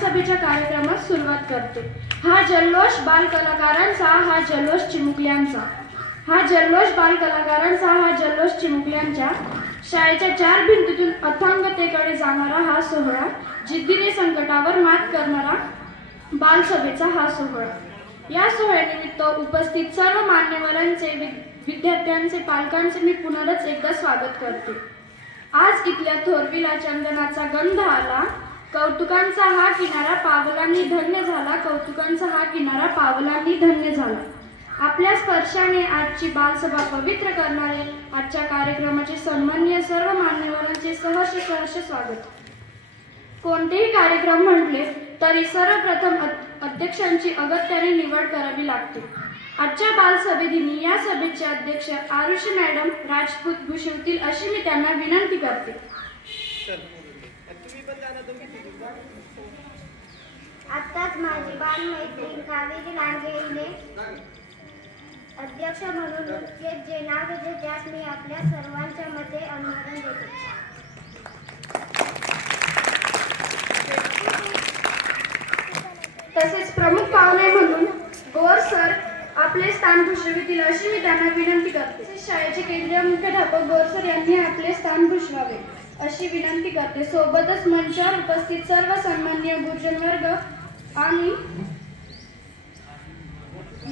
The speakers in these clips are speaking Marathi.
विधानसभेच्या कार्यक्रमास सुरुवात करते. हा जल्लोष बाल कलाकारांचा हा जल्लोष चिमुकल्यांचा. हा जल्लोष बाल कलाकारांचा हा जल्लोष चिमुकल्यांच्या. शाळेच्या चार भिंतीतून अथांगतेकडे जाणारा हा सोहळा जिद्दीने संकटावर मात करणारा बालसभेचा हा सोहळा. या सोहळ्यानिमित्त उपस्थित सर्व मान्यवरांचे विद्यार्थ्यांचे पालकांचे मी पुनरच एकदा स्वागत करते. आज इथल्या थोरवीला चंदनाचा गंध आला. कौतुकांचा हा किनारा पावलांनी धन्य झाला कौतुकांचा हा किनारा पावलांनी धन्य झाला. आपल्या स्पर्शाने आजची बालसभा पवित्र करणारे आजच्या कार्यक्रमाचे सन्माननीय सर्व मान्यवरांचे सहर्ष सहर्ष स्वागत. कोणतेही कार्यक्रम म्हटले तरी सर्वप्रथम अध्यक्षांची अगत्याने निवड करावी लागते. आजच्या बालसभेदिनी या सभेचे अध्यक्ष आरुषी मॅडम राजपूत भूषवतील अशी मी त्यांना विनंती करते. आत्ताच माझी बालमैत्रीण कावेरी लांडगे हिने अध्यक्ष म्हणून नुकतेच जे नाव घेतले त्यास मी आपल्या सर्वांच्या मते अनुमोदन देते. तसेच प्रमुख पाहुणे म्हणून गोर सर आपले स्थान भूषवितील अशी मी त्यांना विनंती करते. शाळेचे केंद्रीय मुख्याध्यापक गोर सर यांनी आपले स्थान भूषवावे. अशी विनंती करते. सोबतच मंचावर उपस्थित सर्व सन्मान्य गुरुजन वर्ग आणि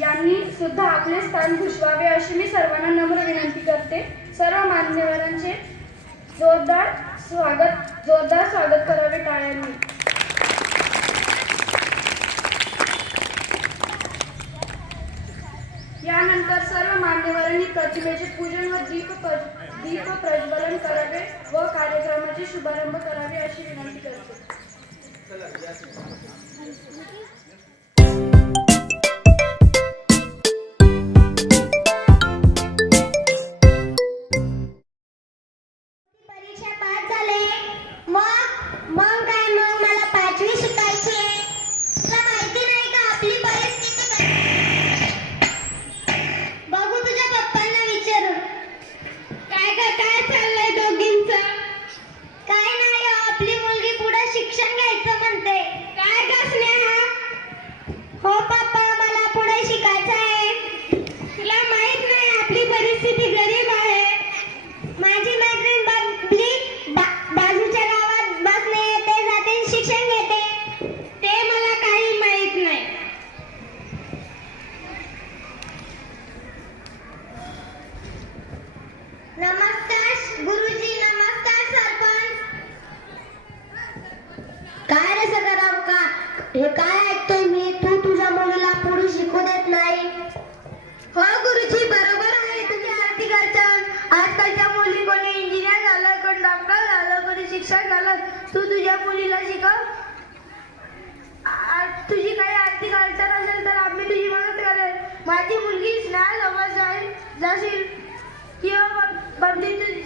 यांनी सुद्धा आपले स्थान भूषवावे अशी मी सर्वांना नम्र विनंती करते. सर्व मान्यवरांचे जोरदार स्वागत जोरदार स्वागत करावे टाळ्यांनी. यानंतर सर्व मान्यवरांनी प्रतिमेचे पूजन व दीप प्र- दीप प्रज्वलन करावे व कार्यक्रमाचे शुभारंभ करावे अशी विनंती करते. नमस्कार गुरुजी नमस्कार सरपंच. काय रे सदाराम का? हे काय ऐकतोय मी? तू तुझ्या मुलीला पुढे शिकू देत नाही. हो गुरुजी बरोबर आहे. तुम्ही आरती अडचण आजकालच्या मुली कोणी इंजिनियर झालं कोणी डॉक्टर झालं कोणी शिक्षक झालं तू तुझ्या मुलीला शिकव. तुझी काही आर्थिक अडचण असेल तर आम्ही तुझी मदत करेल. माझी मुलगी स्नेहा जवळ जाईल जाशील. but little